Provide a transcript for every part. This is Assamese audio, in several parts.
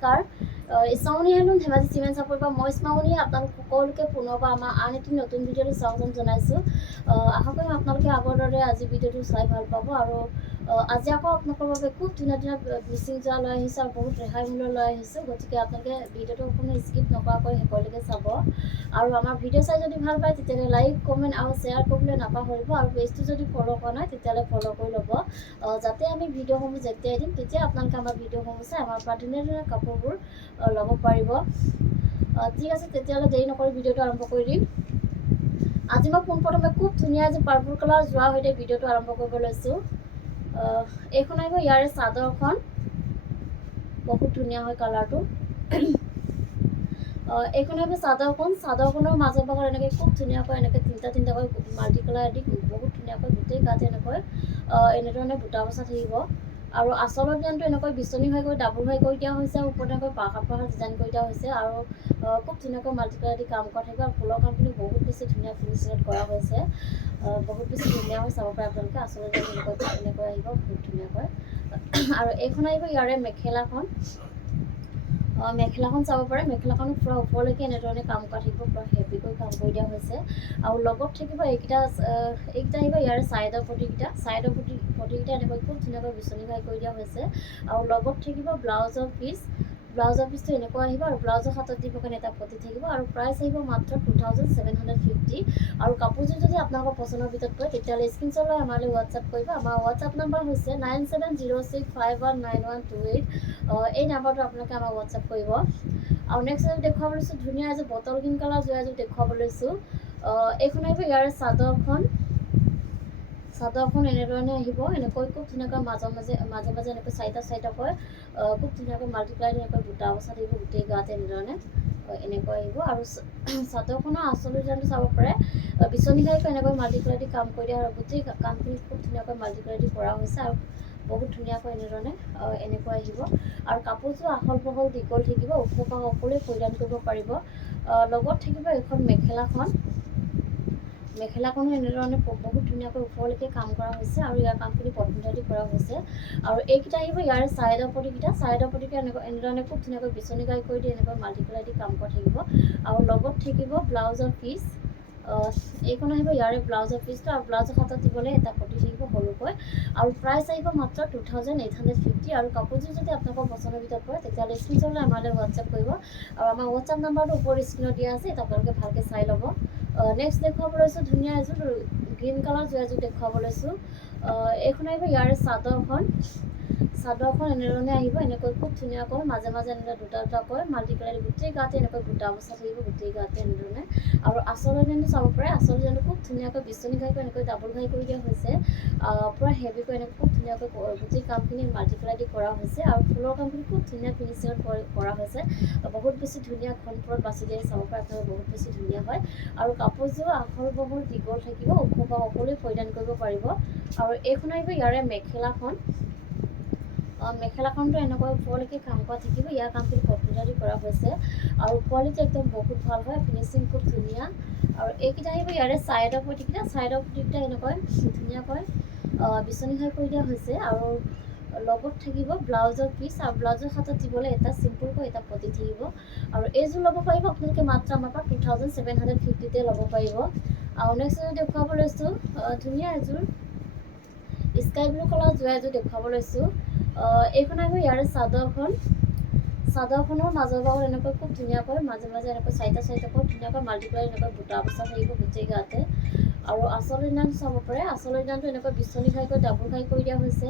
নমস্কাৰ ইছামনি হেলুম ধেমাজি চিমেণ্ট চাপৰিৰ পৰা মই ইছমামনি আপোনালোক সকলোকে পুনৰবাৰ আমাৰ আন এটি নতুন ভিডিঅ'লৈ স্বাগতম জনাইছোঁ। আশা কৰিম আপোনালোকে আগৰ দৰে আজি ভিডিঅ'টো চাই ভাল পাব আৰু আজি আকৌ আপোনালোকৰ বাবে খুব ধুনীয়া ধুনীয়া মিচিং যোৰা লৈ আহিছোঁ আৰু বহুত ৰেহাই মূল্য লৈ আহিছোঁ। গতিকে আপোনালোকে ভিডিঅ'টো কোনো স্কিপ নকৰাকৈ শেষলৈকে চাব আৰু আমাৰ ভিডিঅ' চাই যদি ভাল পায় তেতিয়াহ'লে লাইক কমেণ্ট আৰু শ্বেয়াৰ কৰিবলৈ নাপাহৰিব আৰু পেজটো যদি ফ'ল' কৰা নাই তেতিয়াহ'লে ফ'ল' কৰি ল'ব, যাতে আমি ভিডিঅ'সমূহ যেতিয়াই দিম তেতিয়া আপোনালোকে আমাৰ ভিডিঅ'সমূহ চাই আমাৰ পৰা ধুনীয়া ধুনীয়া কাপোৰবোৰ ল'ব পাৰিব। ঠিক আছে, তেতিয়াহ'লে দেৰি নকৰি ভিডিঅ'টো আৰম্ভ কৰি দিম। আজি মই পোনপ্ৰথমে খুব ধুনীয়া আজি পাৰ্পল কালাৰ যোৱাৰ সৈতে ভিডিঅ'টো আৰম্ভ কৰিব লৈছোঁ। এইখন আহিব ইয়াৰে চাদৰখন, বহুত ধুনীয়া হয় কালাৰটো। এইখন আহিব চাদৰখনৰ মাজৰ ভাগত এনেকৈ খুব ধুনীয়াকৈ এনেকৈ তিনিটাকৈ মাল্টি কালাৰ দি বহুত ধুনীয়াকৈ গোটেই গাত এনেধৰণে বুটা বচা থাকিব আৰু আঁচলৰ ডিজাইনটো এনেকৈ বিচনী হৈ গৈ ডাবুল হৈ কৰি দিয়া হৈছে, ওপৰত এনেকৈ পাহাৰ ডিজাইন কৰি দিয়া হৈছে আৰু খুব ধুনীয়াকৈ মাল্টি কালাৰ দি কাম কৰা থাকিব আৰু ফুলৰ কামখিনি বহুত বেছি ধুনীয়া ফিনিচিঙত কৰা হৈছে, বহুত বেছি ধুনীয়া হৈ চাব পাৰে আপোনালোকে। আঁচলৰ ডিজাইন এনেকৈ আহিব বহুত ধুনীয়াকৈ। আৰু এইখন আহিব ইয়াৰে মেখেলাখন চাব পাৰে। মেখেলাখন পূৰা ওপৰলৈকে এনেধৰণে কাম কৰা থাকিব, পূৰা হেভিকৈ কাম কৰি দিয়া হৈছে আৰু লগত থাকিব এইকেইটা আহিব ইয়াৰে ছাইডৰ পটিকেইটা এনেকৈ খুব ধুনীয়াকৈ বিচনী ঘাই কৰি দিয়া হৈছে আৰু লগত থাকিব ব্লাউজৰ পিচটো এনেকুৱা আহিব আৰু ব্লাউজৰ হাতত দিবৰ কাৰণে এটা পটি থাকিব আৰু প্ৰাইচ আহিব মাত্ৰ 2750 আৰু কাপোৰযোৰ যদি আপোনালোকৰ পচন্দৰ ভিতৰত পৰে তেতিয়াহ'লে স্ক্ৰীনশ্বট লৈ আমালৈ হোৱাটছআপ কৰিব। আমাৰ হোৱাটছআপ নাম্বাৰ হৈছে 9706519128। এই নাম্বাৰটো আপোনালোকে আমাক হোৱাটছআপ কৰিব। আৰু নেক্সট এযোৰ দেখুৱাব লৈছোঁ ধুনীয়া এযোৰ বটল গ্ৰীণ কালাৰ যোৰা এযোৰ দেখুৱাব লৈছোঁ। এইখন আহিব ইয়াৰে চাদৰখন এনেধৰণে আহিব, এনেকৈ খুব ধুনীয়াকৈ মাজে মাজে এনেকৈ চাৰিটাকৈ খুব ধুনীয়াকৈ মাল্টিপ্লাই এনেকৈ বুটা বচা থাকিব গোটেই গাত এনেধৰণে এনেকৈ আহিব আৰু চাদৰখনৰ আঁচলৰ ডিজাইনটো চাব পাৰে। বিচনী ঘাইকৈ এনেকৈ মাল্টিপ্লাই দি কাম কৰি দিয়া আৰু গোটেই কামখিনি খুব ধুনীয়াকৈ মাল্টিপ্লাই দি কৰা হৈছে আৰু বহুত ধুনীয়াকৈ এনেধৰণে এনেকৈ আহিব আৰু কাপোৰযোৰ আহল বহল দীঘল থাকিব, ওখ পাহ সকলোৱে পৰিধান কৰিব পাৰিব। লগত থাকিব এইখন মেখেলাখনো এনেধৰণে বহুত ধুনীয়াকৈ ওপৰলৈকে কাম কৰা হৈছে আৰু ইয়াৰ কামখিনি পদ্ধতি কৰা হৈছে আৰু এইকেইটা আহিব ইয়াৰে ছাইডৰ পটিকেইটা এনেধৰণে খুব ধুনীয়াকৈ বিচনী ঘাই কৰি দি এনেকৈ মাল্টিপ্লাই দি কাম কৰা থাকিব আৰু লগত থাকিব ব্লাউজৰ পিচ। এইখন আহিব ইয়াৰে ব্লাউজৰ পিচটো আৰু ব্লাউজৰ হাতত দিবলৈ এটা পটি থাকিব সৰুকৈ আৰু প্ৰাইচ আহিব মাত্ৰ 2850 আৰু কাপোৰযোৰ যদি আপোনালোকৰ পচন্দৰ ভিতৰত পৰে তেতিয়াহ'লে স্ক্ৰীনশ্বট লৈ আমালৈ হোৱাটছআপ কৰিব আৰু আমাৰ হোৱাটছআপ নাম্বাৰটো ওপৰত স্ক্ৰীনত দিয়া আছে, আপোনালোকে ভালকৈ চাই ল'ব। নেক্সট দেখুৱাব লৈছোঁ ধুনীয়া এযোৰ গ্ৰীণ কালাৰ যোৰা এযোৰ দেখুৱাব লৈছোঁ। এইখন আহিব ইয়াৰে চাদৰখন এনেধৰণে আহিব, এনেকৈ খুব ধুনীয়াকৈ মাজে এনেকৈ দুটাকৈ মাল্টিপ্লাই গোটেই গাতে এনেকৈ বুটা বচা থাকিব গোটেই গাতে এনেধৰণে আৰু আঁচলৰ ডিজাইনটো চাব পাৰে। আঁচলৰ ডিজাইনটো খুব ধুনীয়াকৈ বিচনী ঘাইকৈ এনেকৈ ডাবুল ঘাই কৰি দিয়া হৈছে, পূৰা হেভিকৈ এনেকৈ খুব ধুনীয়াকৈ গোটেই কামখিনি মাল্টিপ্লাই দি কৰা হৈছে আৰু ফুলৰ কামখিনি খুব ধুনীয়া ফিনিচিঙত কৰা হৈছে, বহুত বেছি ধুনীয়া ঘনপুৰত বাছি দিয়ে চাব পাৰে আপোনালোকে, বহুত বেছি ধুনীয়া হয় আৰু কাপোৰযোৰ আহল বহল দীঘল থাকিব, ওখ পাহ সকলোৱে পৰিধান কৰিব পাৰিব। আৰু এইখন আহিব ইয়াৰে মেখেলাখনটো এনেকৈ ওপৰলৈকে কাম কৰা থাকিব, ইয়াৰ কামখিনি পদ্ধতি কৰা হৈছে আৰু কোৱালিটি একদম বহুত ভাল হয়, ফিনিচিং খুব ধুনীয়া। আৰু এইকেইটা আহিব ইয়াৰে ছাইডৰ পটিকেইটা এনেকৈ ধুনীয়াকৈ বিচনী ঘাই কৰি দিয়া হৈছে আৰু লগত থাকিব ব্লাউজৰ পিচ আৰু ব্লাউজৰ হাতত দিবলৈ এটা চিম্পুলকৈ এটা পটি থাকিব আৰু এইযোৰ ল'ব পাৰিব আপোনালোকে মাত্ৰ আমাৰ পৰা 2750 ল'ব পাৰিব। আৰু নেক্সট এযোৰ দেখুৱাব লৈছোঁ ধুনীয়া এযোৰ স্কাই ব্লু কালাৰ যোৰা এযোৰ দেখুৱাব লৈছোঁ। এইখন আহিব ইয়াৰে চাদৰখনৰ মাজৰ ভাগত এনেকৈ খুব ধুনীয়াকৈ মাজে এনেকৈ চাৰিটাকৈ ধুনীয়াকৈ মাল্টিপ্লাই এনেকৈ বুটা বচা থাকিব গোটেই গাতে আৰু আঁচলৰ ডিজাইনটো চাব পাৰে। আঁচলৰ ডিজাইনটো এনেকৈ বিচনী ঘাইকৈ ডাবুল ঘাই কৰি দিয়া হৈছে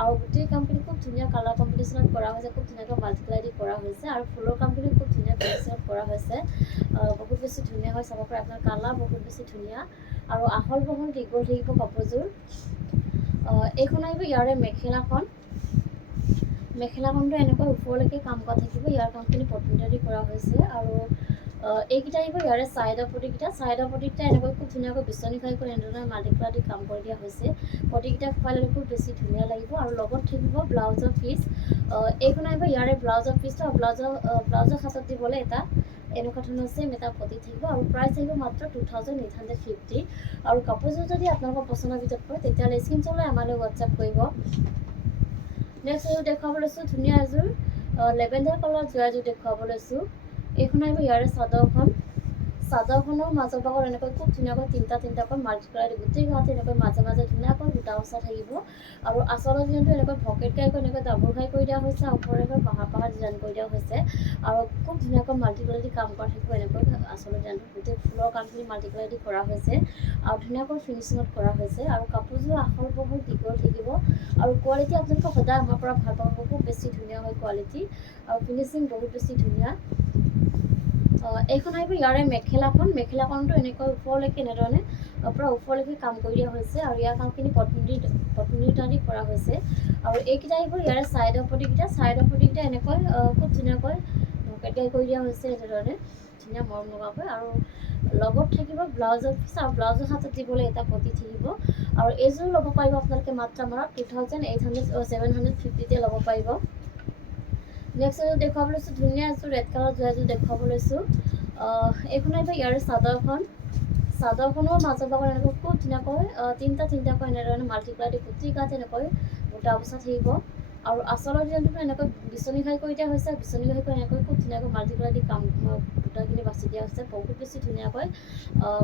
আৰু গোটেই কামখিনি খুব ধুনীয়া কালাৰ কম্বিনেশ্যনত কৰা হৈছে, খুব ধুনীয়াকৈ মাল্টিপ্লাই দি কৰা হৈছে আৰু ফুলৰ কামখিনি খুব ধুনীয়া ফিনিচিঙত কৰা হৈছে, বহুত বেছি ধুনীয়া হয় চাব পাৰে আপোনাৰ, কালাৰ বহুত বেছি ধুনীয়া আৰু আহল বহল দীঘল থাকিব কাপোৰযোৰ। এইখন আহিব ইয়াৰে মেখেলাখনটো এনেকৈ ওপৰলৈকে কাম কৰা থাকিব, ইয়াৰ কামখিনি পদ্ধতি কৰা হৈছে আৰু এইকেইটা আহিব ইয়াৰে ছাইডৰ পটিকেইটা এনেকৈ খুব ধুনীয়াকৈ বিচনী ঘাই কৰি এনেধৰণে মাল্টিপ্লাই দি কাম কৰি দিয়া হৈছে, পটিকেইটা খুৱালে খুব বেছি ধুনীয়া লাগিব আৰু লগত থাকিব ব্লাউজৰ পিচ। এইখন আহিব ইয়াৰে ব্লাউজৰ পিচটো আৰু ব্লাউজৰ হাতত দিবলৈ এটা এনেকুৱা ধৰণৰ ছেম এটা পটি থাকিব আৰু প্ৰাইচ আহিব মাত্ৰ 2850 আৰু কাপোৰযোৰ যদি আপোনালোকৰ পচন্দৰ ভিতৰত পৰে তেতিয়াহ'লে স্ক্ৰীনশ্বট লৈ আমালৈ হোৱাটছআপ কৰিব। নেক্সট এযোৰ দেখুৱাব লৈছোঁ ধুনীয়া এযোৰ লেভেণ্ডাৰ কালাৰ যোৰা এযোৰ দেখুৱাব লৈছোঁ। এইখন আহিব ইয়াৰে চাদৰখন। চাদৰখনৰ মাজৰ ভাগত এনেকৈ খুব ধুনীয়াকৈ তিনিটাকৈ মাল্টি কালাৰ দি গোটেই গাতে এনেকৈ মাজে মাজে ধুনীয়াকৈ বুটা বচা থাকিব। আৰু আচলৰ ডিজাইনটো এনেকৈ ভকেট কাইকৈ এনেকৈ ডাবুল ঘাই কৰি দিয়া হৈছে, ওপৰে এনেকৈ পাহাৰ ডিজাইন কৰি দিয়া হৈছে। আৰু খুব ধুনীয়াকৈ মাল্টি কালাৰ দি কাম কৰা থাকিব। এনেকৈ আচলৰ ডিজাইনটো গোটেই ফুলৰ কামখিনি মাল্টি কালাৰ দি কৰা হৈছে আৰু ধুনীয়াকৈ ফিনিচিঙত কৰা হৈছে। আৰু কাপোৰযোৰ আহল বহল দীঘল থাকিব আৰু কোৱালিটি আপোনালোকে সদায় আমাৰ পৰা ভাল পাব। খুব বেছি ধুনীয়া হয় কোৱালিটি আৰু ফিনিচিং বহুত বেছি ধুনীয়া। এইখন আহিব ইয়াৰে মেখেলাখন। মেখেলাখনটো এনেকৈ ওপৰলৈকে এনেধৰণে পূৰা ওপৰলৈকে কাম কৰি দিয়া হৈছে আৰু ইয়াৰ কামখিনি পটুনিৰ দি কৰা হৈছে। আৰু এইকেইটা আহিব ইয়াৰে ছাইডৰ পটিকেইটা এনেকৈ খুব ধুনীয়াকৈ ভকেট কৰি দিয়া হৈছে এনেধৰণে ধুনীয়া মৰম লগাকৈ। আৰু লগত থাকিব ব্লাউজৰ পিচ আৰু ব্লাউজৰ হাতত দিবলৈ এটা পটি থাকিব। আৰু এইযোৰ ল'ব পাৰিব আপোনালোকে মাত্ৰ আমাৰ 750 ল'ব পাৰিব। নেক্সট এযোৰ দেখুৱাব লৈছোঁ, ধুনীয়া এযোৰ ৰেড কালাৰ যোৰা এযোৰ দেখুৱাব লৈছোঁ। এইখন আহিব ইয়াৰে চাদৰখন। চাদৰখনৰ মাজৰ ভাগত এনেকৈ খুব ধুনীয়াকৈ তিনিটাকৈ এনেধৰণে মাল্টি কালাৰ দি গোটেই গাত এনেকৈ বুটা বচা থাকিব। আৰু আচলৰ ডিজাইনটো এনেকৈ বিচনী ঘাই কৰি দিয়া হৈছে। বিচনী ঘাই কৰি এনেকৈ খুব ধুনীয়াকৈ মাল্টি কালাৰ দি বুটাখিনি বাছি দিয়া হৈছে। বহুত বেছি ধুনীয়াকৈ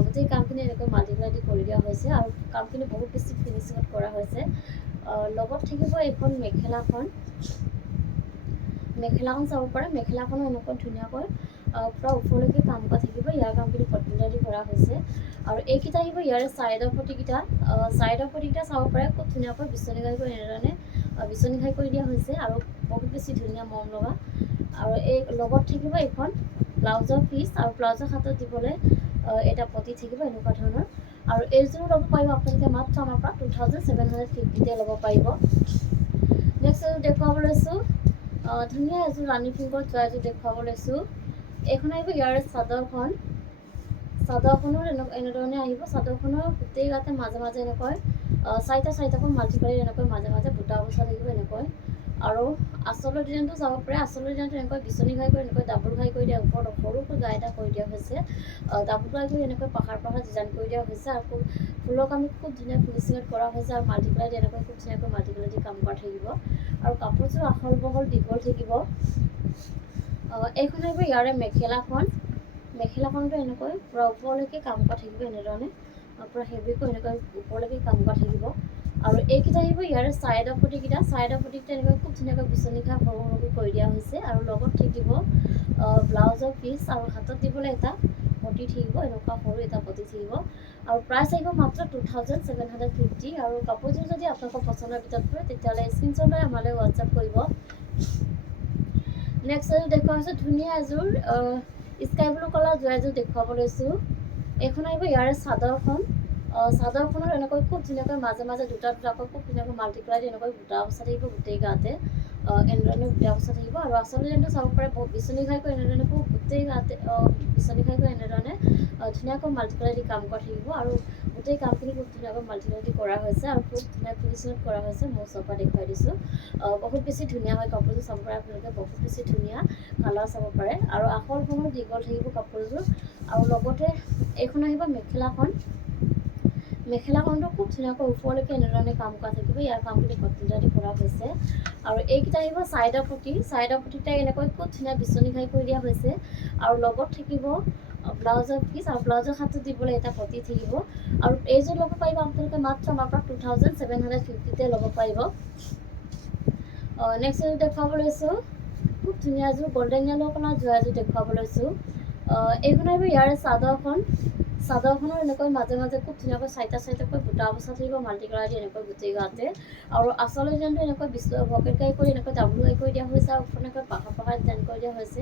গোটেই কামখিনি এনেকৈ মাল্টি কালাৰ দি কৰি দিয়া হৈছে আৰু কামখিনি বহুত বেছি ফিনিচিঙত কৰা হৈছে। লগত থাকিব এইখন মেখেলাখন চাব পাৰে। মেখেলাখনো এনেকৈ ধুনীয়াকৈ পূৰা ওপৰলৈকে কাম কৰা থাকিব। ইয়াৰ কামখিনি পটুনিৰ দি কৰা হৈছে। আৰু এইকেইটা আহিব ইয়াৰে ছাইডৰ পটিকেইটা চাব পাৰে। খুব ধুনীয়াকৈ বিচনী ঘাই কৰি এনেধৰণে বিচনী ঘাই কৰি দিয়া হৈছে আৰু বহুত বেছি ধুনীয়া মৰম লগা। আৰু এই লগত থাকিব এইখন ব্লাউজৰ পিচ আৰু ব্লাউজৰ হাতত দিবলৈ এটা পটি থাকিব এনেকুৱা ধৰণৰ। আৰু এইযোৰ ল'ব পাৰিব আপোনালোকে মাত্ৰ আমাৰ পৰা 2750 ল'ব পাৰিব। নেক্সট এযোৰ দেখুৱাব লৈছোঁ, ধুনীয়া এযোৰ ৰাণী পিংকত যোৱা এযোৰ দেখুৱাব লৈছোঁ। এইখন আহিব ইয়াৰে চাদৰখনৰ এনেধৰণে আহিব। চাদৰখনৰ গোটেই গাতে মাজে মাজে এনেকৈ চাৰিটাকৈ মাল্টি কালাৰ এনেকৈ মাজে মাজে বুটা বচা থাকিব এনেকৈ। আৰু আচলৰ ডিজাইনটো চাব পাৰে। আচলৰ ডিজাইনটো এনেকৈ বিচনী ঘাই কৰি এনেকৈ ডাবুল ঘাই কৰি দিয়া, ওপৰত সৰুকৈ গাই এটা কৰি দিয়া হৈছে। ডাবুল ঘাই কৰি এনেকৈ পাহাৰ ডিজাইন কৰি দিয়া হৈছে আৰু ফুলৰ কামটো খুব ধুনীয়া ফিনিচিঙত কৰা হৈছে। আৰু মাল্টি কালাৰ দি এনেকৈ খুব ধুনীয়াকৈ মাল্টি কালাৰ দি কাম কৰা থাকিব। আৰু কাপোৰযোৰ আহল বহল দীঘল থাকিব। এইখন আহিব ইয়াৰে মেখেলাখনটো এনেকৈ পূৰা ওপৰলৈকে কাম কৰা থাকিব এনেধৰণে পূৰা হেভিকৈ এনেকৈ ওপৰলৈকে কাম কৰা থাকিব। আৰু এইকেইটা আহিব ইয়াৰে ছাইডৰ পটিকেইটা এনেকৈ খুব ধুনীয়াকৈ বিচনী ঘাই সৰুকৈ কৰি দিয়া হৈছে। আৰু লগত থাকিব ব্লাউজৰ পিচ আৰু হাতত দিবলৈ এটা পটি থাকিব, এনেকুৱা সৰু এটা পটি থাকিব। আৰু প্ৰাইচ আহিব মাত্ৰ 2750। আৰু কাপোৰযোৰ যদি আপোনালোকৰ পচন্দৰ ভিতৰত পৰে তেতিয়াহ'লে স্ক্ৰীনশ্বট লৈ আমালৈ হোৱাটছআপ কৰিব। নেক্সট এযোৰ দেখুওৱা হৈছে, ধুনীয়া এযোৰ স্কাই ব্লু কালাৰ যোৰা এযোৰ দেখুৱাব লৈছোঁ। এইখন আহিব ইয়াৰে চাদৰখনত এনেকৈ খুব ধুনীয়াকৈ মাজে মাজে দুটাকৈ খুব ধুনীয়াকৈ মাল্টি কালাৰ দি এনেকৈ বুটা বচা থাকিব গোটেই গাতে এনেধৰণে বুটা বচা থাকিব। আৰু আচল ডিজাইনটো চাব পাৰে। বিচনী ঘাই কৰি এনেধৰণে গোটেই গাতে বিচনী ঘাই কৰি এনেধৰণে ধুনীয়াকৈ মাল্টি কালাৰ দি কাম কৰা থাকিব। আৰু গোটেই কামখিনি খুব ধুনীয়াকৈ মাল্টি কালাৰ দি কৰা হৈছে আৰু খুব ধুনীয়া ফিনিচিঙত কৰা হৈছে। মই ওচৰৰ পৰা দেখুৱাই দিছোঁ। বহুত বেছি ধুনীয়া হয় কাপোৰযোৰ চাব পাৰে আপোনালোকে। বহুত বেছি ধুনীয়া কালাৰ চাব পাৰে। আৰু আহল বহল দীঘল থাকিব কাপোৰযোৰ। আৰু লগতে এইখন আহিব মেখেলাখনটো খুব ধুনীয়াকৈ ওপৰলৈকে এনেধৰণে কাম কৰা থাকিব। ইয়াৰ কামখিনি পটুনিৰ দি কৰা হৈছে। আৰু এইকেইটা আহিব ছাইডৰ পটিকেইটা এনেকৈ খুব ধুনীয়া বিচনী ঘাই কৰি দিয়া হৈছে। আৰু লগত থাকিব ব্লাউজৰ পিচ আৰু ব্লাউজৰ হাতত দিবলৈ এটা পটি থাকিব। আৰু এইযোৰ ল'ব পাৰিব আপোনালোকে মাত্ৰ আমাৰ পৰা 2750 ল'ব পাৰিব। নেক্সট এযোৰ দেখুৱাব লৈছোঁ, খুব ধুনীয়া এযোৰ গল্ডেন য়েল্লো কালাৰ যোৰা এযোৰ দেখুৱাব লৈছোঁ। এইখন আহিব ইয়াৰে চাদৰখনৰ এনেকৈ মাজে মাজে খুব ধুনীয়াকৈ চাৰিটাকৈ বুটা বচা থাকিব মাল্টি কালাৰ দি এনেকৈ গোটেই গাতে। আৰু আচলৰ ডিজাইনটো এনেকৈ ভকেট ঘাই কৰি এনেকৈ ডাবুল ঘাই কৰি দিয়া হৈছে আৰু এনেকৈ পাহাৰ ডিজাইন কৰি দিয়া হৈছে।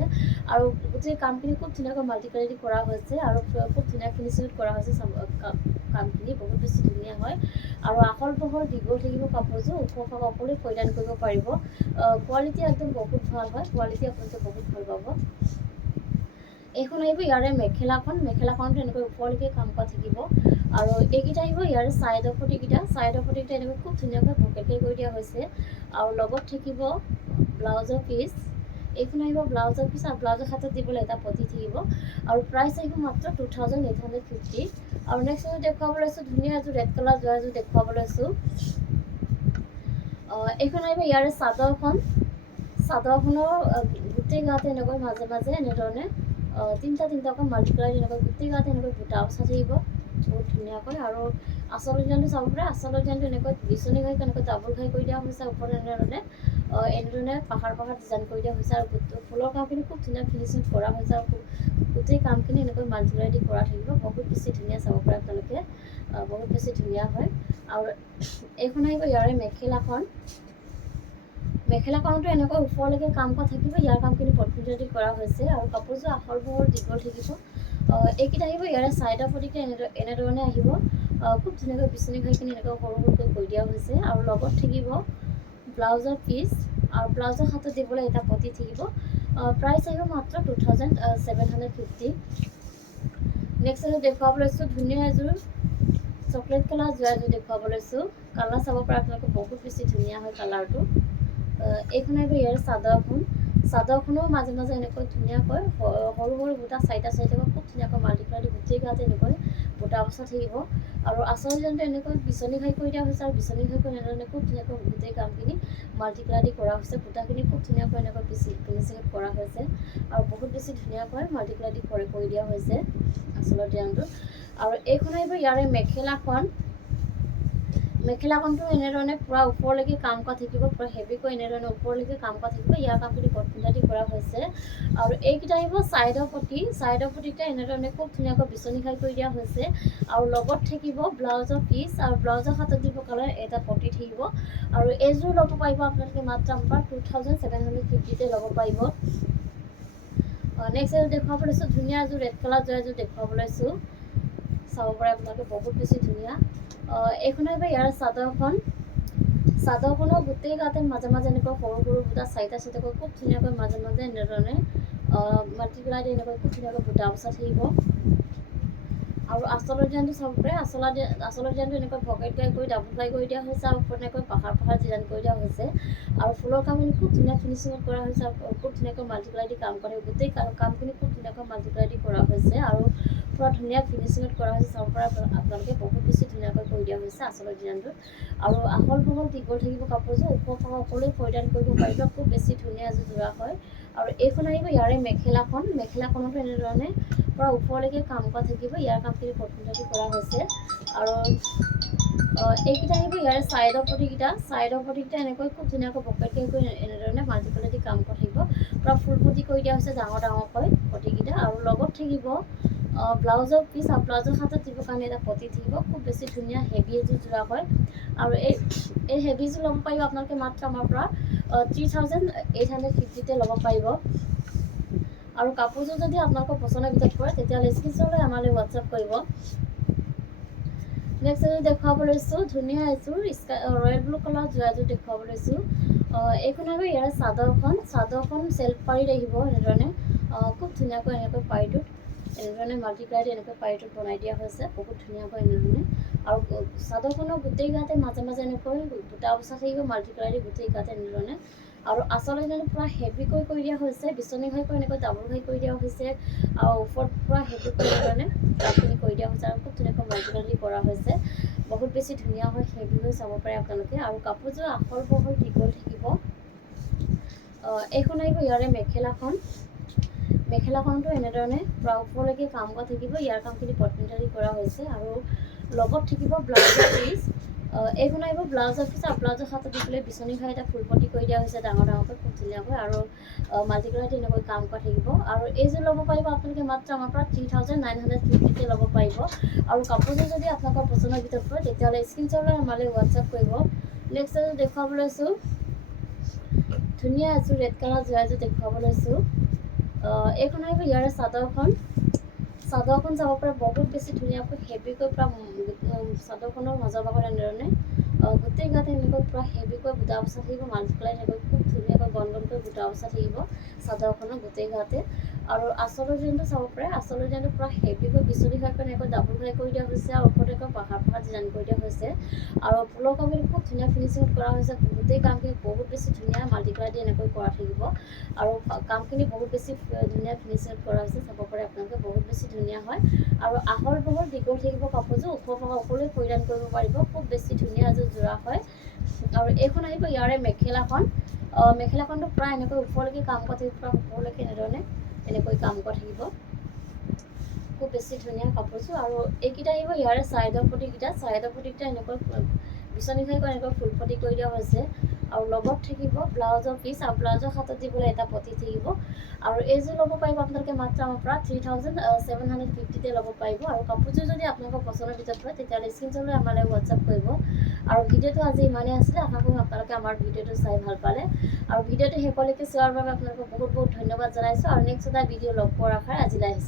আৰু গোটেই কামখিনি খুব ধুনীয়াকৈ মাল্টি কালাৰ দি কৰা হৈছে আৰু খুব ধুনীয়া ফিনিচিঙত কৰা হৈছে। কামখিনি বহুত বেছি ধুনীয়া হয়। আৰু আহল বহল দীঘল থাকিব কাপোৰযোৰ। ওপৰলৈ পৰিধান কৰিব পাৰিব। কোৱালিটি একদম বহুত ভাল হয়। কোৱালিটি আপোনালোকে বহুত ভাল পাব। এইখন আহিব ইয়াৰে মেখেলাখনটো এনেকৈ ওপৰলৈকে কাম কৰা থাকিব। আৰু এইকেইটা আহিব ইয়াৰে ছাইডৰ পটিকেইটা এনেকৈ খুব ধুনীয়াকৈ ভকেট কৰি দিয়া হৈছে। আৰু লগত থাকিব ব্লাউজৰ পিচ। এইখন আহিব ব্লাউজৰ পিচ আৰু ব্লাউজৰ হাতত দিবলৈ এটা পটি থাকিব। আৰু প্ৰাইচ আহিব মাত্ৰ 2850। আৰু নেক্সট এযোৰ দেখুৱাব লৈছোঁ, ধুনীয়া এযোৰ ৰেড কালাৰ যোৰা এযোৰ দেখুৱাব লৈছোঁ। এইখন আহিব ইয়াৰে চাদৰখনৰ গোটেই গাতে এনেকৈ মাজে মাজে এনেধৰণে তিনিটাকৈ মাল্টিপ্লাই এনেকৈ গোটেই গাতে এনেকৈ বুটা বচা থাকিব বহুত ধুনীয়াকৈ। আৰু আচল ডিজাইনটো চাব পাৰে, আচল ডিজাইনটো এনেকৈ বিচনী ঘাই এনেকৈ ডাবুল ঘাই কৰি দিয়া হৈছে, ওপৰত এনেধৰণে পাহাৰ ডিজাইন কৰি দিয়া হৈছে। আৰু ফুলৰ কামখিনি খুব ধুনীয়া ফিনিচিং কৰা হৈছে, আৰু গোটেই কামখিনি এনেকৈ মাল্টিপ্লাই দি কৰা থাকিব, বহুত বেছি ধুনীয়া চাব পাৰে আপোনালোকে, বহুত বেছি ধুনীয়া হয়। আৰু এইখন আহিব ইয়াৰে মেখেলাখন। মেখেলাখনতো এনেকৈ ওপৰলৈকে কাম কৰা থাকিব, ইয়াৰ কামখিনি পট্টি কৰা হৈছে। আৰু কাপোৰযোৰ আহল বহল দীঘল থাকিব। এইকেইটা আহিব ইয়াৰে চাইডৰ পটিতে এনেধৰণে আহিব, খুব ধুনীয়াকৈ বিচনী ঘাইখিনি এনেকৈ সৰু সৰুকৈ কৰি দিয়া হৈছে। আৰু লগত থাকিব ব্লাউজৰ পিচ, আৰু ব্লাউজৰ হাতত দিবলৈ এটা পটি থাকিব। প্ৰাইচ আহিব মাত্ৰ 2750। নেক্সট এযোৰ দেখুৱাব লৈছোঁ, ধুনীয়া এযোৰ চকলেট কালাৰ যোৱা এযোৰ দেখুৱাব লৈছোঁ। কালাৰ চাব পাৰে আপোনালোকে, বহুত বেছি ধুনীয়া হয় কালাৰটো। এইখন আহিব ইয়াৰ চাদৰখন। চাদৰখনৰ মাজে মাজে এনেকৈ ধুনীয়াকৈ সৰু সৰু বুটা চাৰিটা খুব ধুনীয়াকৈ মাল্টিপ্লাই দি গোটেই গাতে এনেকৈ বুটা বচা থাকিব। আৰু আচল ডিজাইনটো এনেকৈ বিচনী ঘাই কৰি দিয়া হৈছে, আৰু বিচনী ঘাই কৰি এনেধৰণে খুব ধুনীয়াকৈ গোটেই কামখিনি মাল্টিপ্লাই দি কৰা হৈছে। বুটাখিনি খুব ধুনীয়াকৈ এনেকৈ ফিনিচিঙত কৰা হৈছে, আৰু বহুত বেছি ধুনীয়াকৈ মাল্টিপ্লাই দি কৰি দিয়া হৈছে আচলৰ ডিজাইনটো। আৰু এইখন আহিব ইয়াৰে মেখেলাখন। মেখেলাখনটো এনেধৰণে পূৰা ওপৰলৈকে কাম কৰা থাকিব, পূৰা হেভিকৈ এনেধৰণে ওপৰলৈকে কাম কৰা থাকিব, ইয়াৰ কামখিনি পট্টি কৰা হৈছে। আৰু এইকেইটা আহিব চাইডৰ পটি, চাইডৰ পটিতে এনেধৰণে খুব ধুনীয়াকৈ বিচনী ঘাই কৰি দিয়া হৈছে। আৰু লগত থাকিব ব্লাউজৰ পিচ, আৰু ব্লাউজৰ হাতত দিব কালাৰ এটা পটি থাকিব। আৰু এইযোৰ ল'ব পাৰিব আপোনালোকে মাত্ৰ আমাৰ 2750 ল'ব পাৰিব। নেক্সট এযোৰ দেখুৱাব লৈছোঁ, ধুনীয়া এযোৰ ৰেড কালাৰ যোৱা এযোৰ দেখুৱাব লৈছোঁ, চাব পাৰে আপোনালোকে, বহুত বেছি ধুনীয়া। এইখন আহিব ইয়াৰ চাদৰখন। চাদৰখনৰ গোটেই গাতে মাজে মাজে এনেকৈ সৰু সৰু বুটা চাৰিটা খুব ধুনীয়াকৈ মাজে মাজে এনেধৰণে মাল্টিপ্লাই দি এনেকৈ খুব ধুনীয়াকৈ বুটা বচা থাকিব। আৰু আচলৰ ডিজাইনটো চাব পাৰে, আচলৰ ডিজাইনটো এনেকৈ ভকেট ঘাই কৰি ডাবুল ঘাই কৰি দিয়া হৈছে, আৰু ওপৰত এনেকৈ পাহাৰ ডিজাইন কৰি দিয়া হৈছে। আৰু ফুলৰ কামখিনি খুব ধুনীয়া ফিনিচিঙত কৰা হৈছে, আৰু খুব ধুনীয়াকৈ মাল্টিপ্লাই দি কাম কৰা, গোটেই কামখিনি খুব ধুনীয়াকৈ মাল্টিপ্লাই দি কৰা হৈছে, আৰু পূৰা ধুনীয়া ফিনিচিঙত কৰা হৈছে। চাব পাৰে আপোনালোকে, বহুত বেছি ধুনীয়াকৈ কৰি দিয়া হৈছে আচলৰ ডিজাইনটো। আৰু আহল বহল দীঘল থাকিব কাপোৰযোৰ, ওখ সকলোৱে পৰিধান কৰিব পাৰিব, খুব বেছি ধুনীয়া এযোৰ যোৰা হয়। আৰু এইখন আহিব ইয়াৰে মেখেলাখন। মেখেলাখনতো এনেধৰণে পূৰা ওপৰলৈকে কাম কৰা থাকিব, ইয়াৰ কামখিনি পট্টি কৰা হৈছে। আৰু এইকেইটা আহিব ইয়াৰে চাইডৰ পটিকেইটা। চাইডৰ পটিকেইটা এনেকৈ খুব ধুনীয়াকৈ পকেট কৰি এনেধৰণে মাল্টিপ্লাই দি কাম কৰা থাকিব, পূৰা ফুল পটি কৰি দিয়া হৈছে ডাঙৰকৈ পটিকেইটা। আৰু লগত থাকিব ব্লাউজৰ পিচ, আৰু ব্লাউজৰ হাতত দিবৰ কাৰণে এটা পটি থাকিব, খুব বেছি ধুনীয়া হেভি এযোৰ যোৰা হয়। আৰু এই হেভিযোৰ ল'ব পাৰিব আপোনালোকে মাত্ৰ আমাৰ পৰা 3850 ল'ব পাৰিব। আৰু কাপোৰযোৰ যদি আপোনালোকৰ পচন্দৰ ভিতৰত পৰে, তেতিয়াহ'লে স্ক্ৰীনশ্বট লৈ আমালৈ হোৱাটছআপ কৰিব। নেক্সট এযোৰ দেখুৱাব লৈছোঁ, ধুনীয়া এযোৰ ৰয়েল ব্লু কালাৰ যোৱা এযোৰ দেখুৱাব লৈছোঁ। এইখন আহিব ইয়াৰ চাদৰখন। চাদৰখন চেল্ফ পাৰিত আহিব এনেধৰণে, খুব ধুনীয়াকৈ এনেকৈ পাৰিটোত এনেধৰণে মাল্টিপ্লাই দি এনেকৈ পাৰিটোত বনাই দিয়া হৈছে, বহুত ধুনীয়াকৈ এনেধৰণে। আৰু চাদৰখনৰ গোটেই গাতে মাজে মাজে এনেকৈ বুটা বচা থাকিব, মাল্টিপ্লাই দি গোটেই গাতে এনেধৰণে। আৰু আচলতে যেন পূৰা হেভিকৈ কৰি দিয়া হৈছে, বিচনী ঘাই কৰি এনেকৈ ডাবুল ঘাই কৰি দিয়া হৈছে, আৰু ওপৰত পূৰা হেভিকৈ এনেধৰণে কামখিনি কৰি দিয়া হৈছে, আৰু খুব ধুনীয়াকৈ মাল্টিপ্লাই দি কৰা হৈছে, বহুত বেছি ধুনীয়া হয়, হেভি হৈ চাব পাৰে আপোনালোকে। আৰু কাপোৰযোৰ আহল বহল দীঘল থাকিব। এইখন আহিব ইয়াৰে মেখেলাখন। মেখেলাখনতো এনেধৰণে পূৰা ওপৰলৈকে কাম কৰা থাকিব, ইয়াৰ কামখিনি পট্টি কৰা হৈছে। আৰু লগত থাকিব ব্লাউজৰ পিচ। এইখন আহিব ব্লাউজৰ পিচ, আৰু ব্লাউজৰ হাতত দিবলৈ বিচনী ঘাই এটা ফুল পটি কৰি দিয়া হৈছে ডাঙৰকৈ খুব ধুনীয়াকৈ, আৰু মাল্টিপ্লাই দি এনেকৈ কাম কৰা থাকিব। আৰু এইযোৰ ল'ব পাৰিব আপোনালোকে মাত্ৰ আমাৰ পৰা 3950 ল'ব পাৰিব। আৰু কাপোৰযোৰ যদি আপোনালোকৰ পচন্দৰ ভিতৰত পৰে, তেতিয়াহ'লে স্ক্ৰীনশ্বট লৈ আমালৈ হোৱাটছআপ কৰিব। নেক্সট এযোৰ দেখুৱাব লৈছোঁ, ধুনীয়া এযোৰ ৰেড কালাৰ যোৱা এযোৰ দেখুৱাব লৈছোঁ। এইখন আহিব ইয়াৰে চাদৰখন। চাদৰখন চাব পাৰে, বহুত বেছি ধুনীয়াকৈ হেভিকৈ পূৰা চাদৰখনৰ মাজৰ ভাগত এনেধৰণে গোটেই গাতে এনেকৈ পূৰা হেভিকৈ বুটা বচা থাকিব, মাল্টিপ্লাই এনেকৈ খুব ধুনীয়াকৈ গণকৈ বুটা বচা থাকিব চাদৰখনৰ গোটেই গাতে। আৰু আচলৰ ডিজাইনটো চাব পাৰে, আচলৰ ডিজাইনটো পূৰা হেভিকৈ বিচনী ঘাই কৰি এনেকৈ ডাবুল ঘাই কৰি দিয়া হৈছে, আৰু ওপৰত এনেকৈ পাহাৰ ডিজাইন কৰি দিয়া হৈছে। আৰু ফুলৰ কামখিনি খুব ধুনীয়া ফিনিচিঙত কৰা হৈছে, গোটেই কামখিনি বহুত বেছি ধুনীয়া মাল্টিপ্লাই দি এনেকৈ কৰা থাকিব। আৰু কামখিনি বহুত বেছি ধুনীয়া ফিনিচিঙত কৰা হৈছে, চাব পাৰে আপোনালোকে, বহুত বেছি ধুনীয়া হয়। আৰু আহল বহল দীঘল থাকিব কাপোৰযোৰ, ওখ সকলোৱে পৰিধান কৰিব পাৰিব, খুব বেছি ধুনীয়া এযোৰ যোৰা হয়। আৰু এইখন আহিব ইয়াৰে মেখেলাখন। মেখেলাখনটো প্ৰায় এনেকৈ ওপৰলৈকে কাম কৰা থাকিব, প্ৰায় ওপৰলৈকে এনেকৈ কাম কৰা থাকিব। খুব বেছি ধুনীয়া কাপোৰযোৰ। আৰু এইকেইটা আহিব ইয়াৰে ছাইডৰ পটিকেইটা এনেকৈ বিচনীখন এনেকৈ ফুল পটি কৰি দিয়া হৈছে। আৰু লগত থাকিব ব্লাউজৰ পিচ, আৰু ব্লাউজৰ হাতত দিবলৈ এটা পটি থাকিব। আৰু এইযোৰ ল'ব পাৰিব আপোনালোকে মাত্ৰ আমাৰ পৰা 3750তে ল'ব পাৰিব। আৰু কাপোৰযোৰ যদি আপোনালোকৰ পচন্দৰ ভিতৰত হয় তেতিয়াহ'লে স্ক্ৰীনশ্বট লৈ আমালৈ হোৱাটছআপ কৰিব। আৰু ভিডিঅ'টো আজি ইমানেই আছিলে। আশা কৰোঁ আপোনালোকে আমাৰ ভিডিঅ'টো চাই ভাল পালে। আৰু ভিডিঅ'টো শেষলৈকে চোৱাৰ বাবে আপোনালোকক বহুত বহুত ধন্যবাদ জনাইছোঁ। আৰু নেক্সট এটা ভিডিঅ' লগ পোৱাৰ আশাৰে আজিলৈ আহিছোঁ।